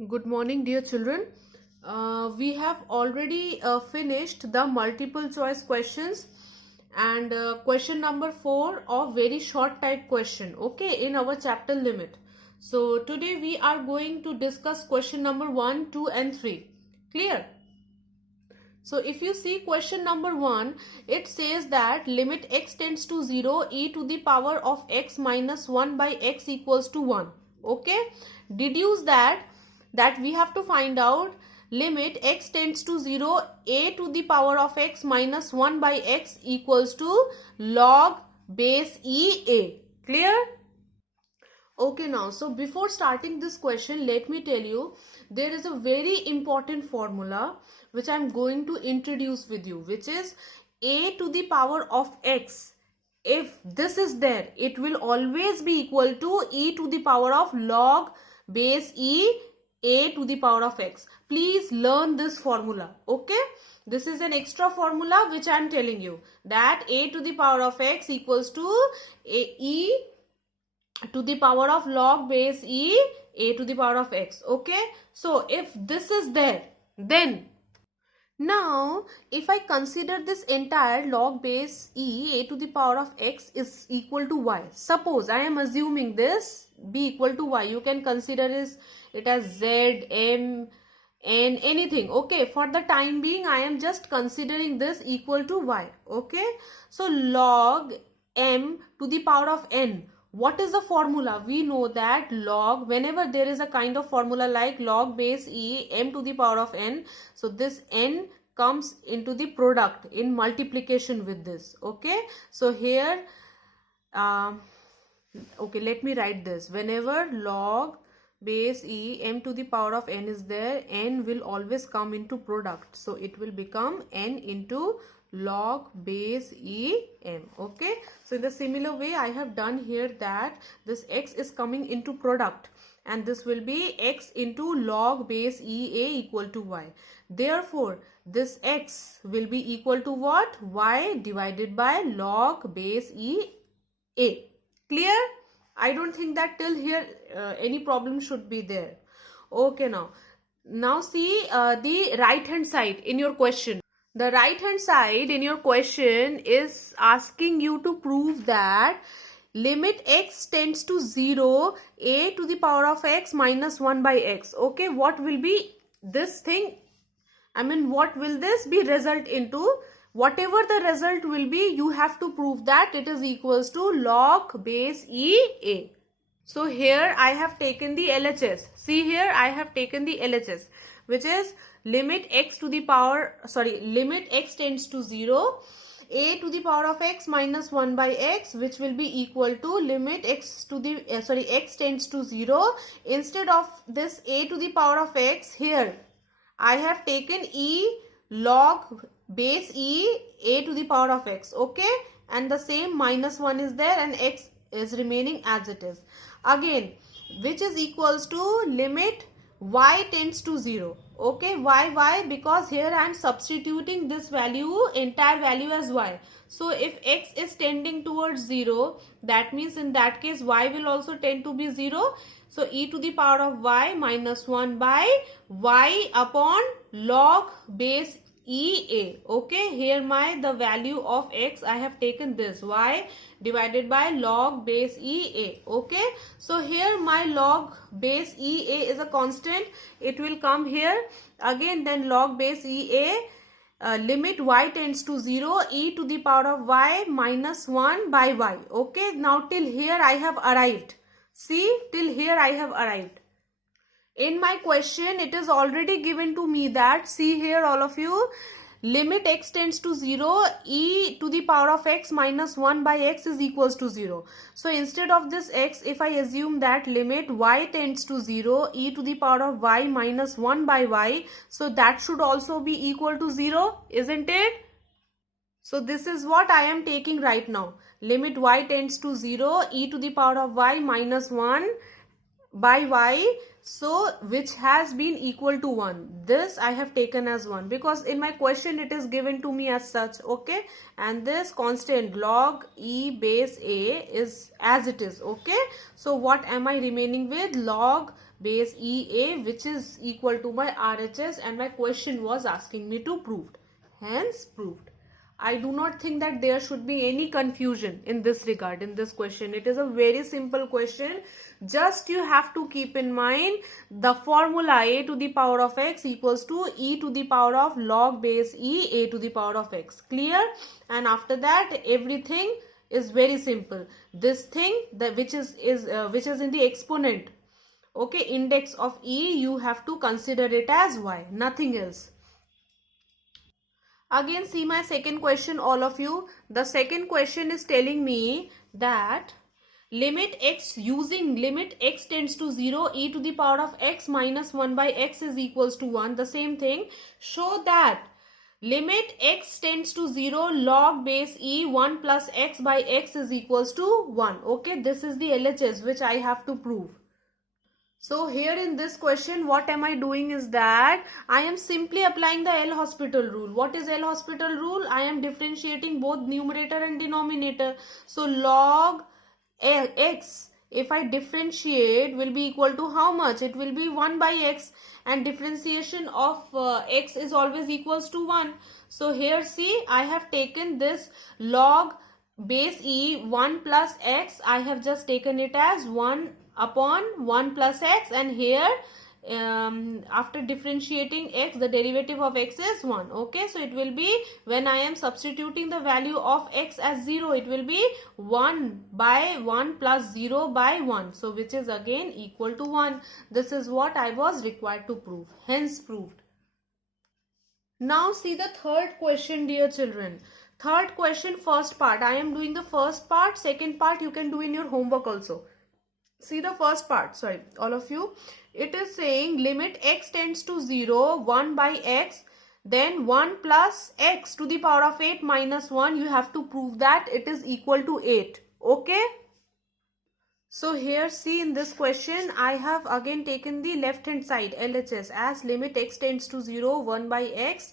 Good morning, dear children. We have already finished the multiple choice questions and question number 4 of very short type question, okay, in our chapter limit. So today we are going to discuss question number 1, 2 and 3. Clear? So if you see question number 1, it says that limit x tends to 0, e to the power of x minus 1 by x equals to 1. Okay, deduce that we have to find out limit x tends to 0, a to the power of x minus 1 by x equals to log base e a. Clear? Okay, now so before starting this question, let me tell you there is a very important formula which I am going to introduce with you, which is a to the power of x. If this is there, it will always be equal to e to the power of log base e a to the power of x. Please learn this formula. Okay, this is an extra formula which I am telling you, that a to the power of x equals to e to the power of log base e a to the power of x. Okay, so if this is there, then now if I consider this entire log base e a to the power of x is equal to y, suppose I am assuming this be equal to y, you can consider it as z, m, n, anything. Okay, for the time being I am just considering this equal to y. Okay, so log m to the power of n, what is the formula? We know that log, whenever there is a kind of formula like log base e m to the power of n, so this n comes into the product in multiplication with this. Okay, so here okay, let me write this. Whenever log base e m to the power of n is there, n will always come into product, so it will become n into log base e m. Okay, so in the similar way I have done here that this x is coming into product and this will be x into log base e a equal to y. Therefore this x will be equal to what? Y divided by log base e a. Clear? I don't think that till here any problem should be there. Okay, now see the right hand side in your question. The right hand side in your question is asking you to prove that limit x tends to 0, a to the power of x minus 1 by x. Okay, what will be this thing? I mean, what will this be result into? Whatever the result will be, you have to prove that it is equals to log base e a. So here I have taken the LHS. See here I have taken the LHS, which is limit x to the power, limit x tends to 0, a to the power of x minus 1 by x, which will be equal to limit x to the x tends to 0. Instead of this a to the power of x, here I have taken e log base e a to the power of x. Okay, and the same minus 1 is there and x is remaining as it is. Again, which is equals to limit y tends to 0. Okay, why? Because here I am substituting this value, entire value as y. So if x is tending towards 0, that means in that case y will also tend to be 0. So e to the power of y minus 1 by y upon log base e a. Okay, here the value of x I have taken this, y divided by log base e a. Okay, so here my log base e a is a constant, it will come here again. Then log base e a, limit y tends to 0, e to the power of y minus 1 by y. Okay, now till here I have arrived. See, till here I have arrived. In my question it is already given to me that, see here all of you, limit x tends to 0, e to the power of x minus 1 by x is equals to 0. So instead of this x, if I assume that limit y tends to 0, e to the power of y minus 1 by y, so that should also be equal to 0, isn't it? So this is what I am taking right now. Limit y tends to 0, e to the power of y minus 1 by y, so which has been equal to 1. This I have taken as 1 because in my question it is given to me as such. Okay, and this constant log e base a is as it is. Okay, so what am I remaining with? Log base EA, which is equal to my RHS, and my question was asking me to prove. Hence proved. I do not think that there should be any confusion in this regard, in this question. It is a very simple question. Just you have to keep in mind the formula a to the power of x equals to e to the power of log base e a to the power of x. Clear? And after that, everything is very simple. This thing that which is in the exponent, okay, index of e, you have to consider it as y, nothing else. Again, see my second question, all of you. The second question is telling me that limit x, using limit x tends to 0, e to the power of x minus 1 by x is equals to 1. The same thing. Show that limit x tends to 0, log base e 1 plus x by x is equals to 1. Okay, this is the LHS which I have to prove. So here in this question, what am I doing is that I am simply applying the L'Hospital rule. What is L'Hospital rule? I am differentiating both numerator and denominator. So log x, if I differentiate, will be equal to how much? It will be 1 by x, and differentiation of x is always equals to 1. So here see, I have taken this log base e 1 plus x. I have just taken it as 1 upon 1 plus x, and here after differentiating x, the derivative of x is 1. Okay, so it will be, when I am substituting the value of x as 0, it will be 1 by 1 plus 0 by 1, so which is again equal to 1. This is what I was required to prove, hence proved. Now see the third question, dear children. Third question, first part. I am doing the first part. Second part you can do in your homework also. See the first part, sorry, all of you. It is saying limit x tends to 0, 1 by x, then 1 plus x to the power of 8 minus 1. You have to prove that it is equal to 8. Okay. So here see in this question, I have again taken the left hand side LHS as limit x tends to 0, 1 by x,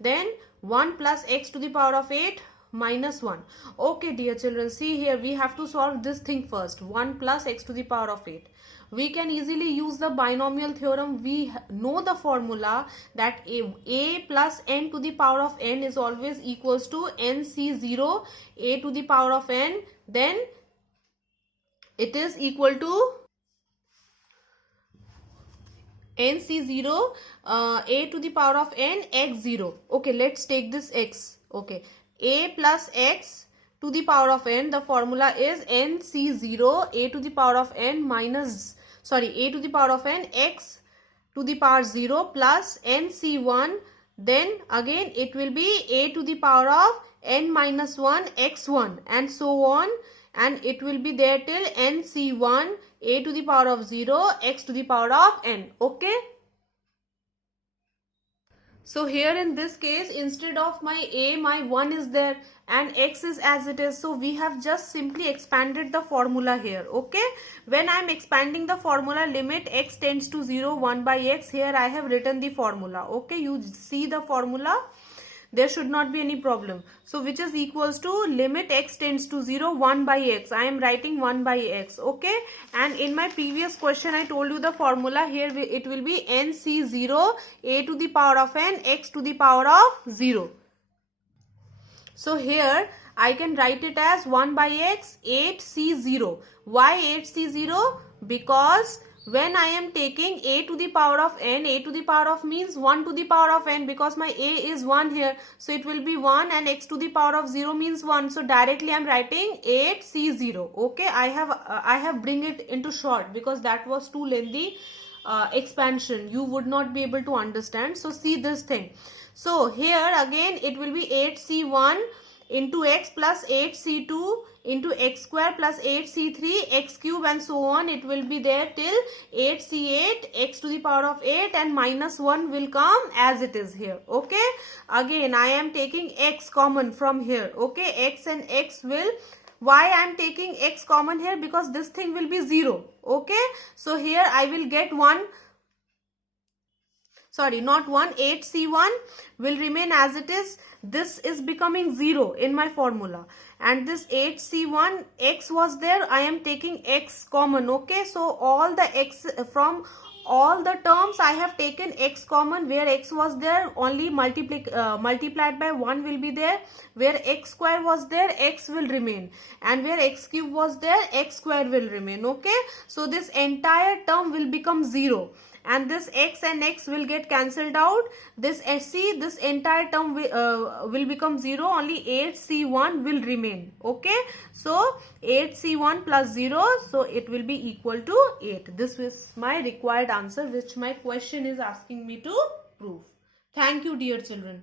then 1 plus x to the power of 8 minus 1. Okay, dear children, see here we have to solve this thing first. 1 plus x to the power of 8. We can easily use the binomial theorem. We know the formula that a plus n to the power of n is always equals to nc0 a to the power of n, then it is equal to nc0 a to the power of n x0. Okay, let's take this x. Okay, a plus x to the power of n, the formula is nc0 a to the power of n minus, sorry, a to the power of n x to the power 0 plus nc1, then again it will be a to the power of n minus 1 x1, and so on, and it will be there till nc1 a to the power of 0 x to the power of n. Okay. So here in this case, instead of my a, my 1 is there and x is as it is. So we have just simply expanded the formula here. Okay. When I am expanding the formula, limit x tends to 0, 1 by x, here I have written the formula. Okay. You see the formula. There should not be any problem. So which is equals to limit x tends to 0, 1 by x. I am writing 1 by x. Okay. And in my previous question I told you the formula. Here it will be nc0 a to the power of n x to the power of 0. So here I can write it as 1 by x 8c0. Why 8c0? Because when I am taking a to the power of n, a to the power of means 1 to the power of n, because my a is 1 here. So it will be 1, and x to the power of 0 means 1. So directly I am writing 8c0. Okay, I have bring it into short because that was too lengthy expansion. You would not be able to understand. So see this thing. So here again it will be 8c1 into x plus 8c2 into x square plus 8c3 x cube, and so on. It will be there till 8c8 x to the power of 8, and minus 1 will come as it is here. Okay. Again I am taking x common from here. Okay. X and x will, why I am taking x common here? Because this thing will be 0. Okay. So here I will get 1. Sorry, not 1. 8c1 will remain as it is. This is becoming 0 in my formula, and this 8c1 x was there. I am taking x common. Okay, so all the x from all the terms I have taken x common. Where x was there, only multiplied by 1 will be there. Where x square was there, x will remain, and where x cube was there, x square will remain. Okay, so this entire term will become 0, and this x and x will get cancelled out. This this entire term will become 0, only 8c1 will remain. Okay, so 8c1 plus 0, so it will be equal to 8. This is my required answer which my question is asking me to prove. Thank you, dear children.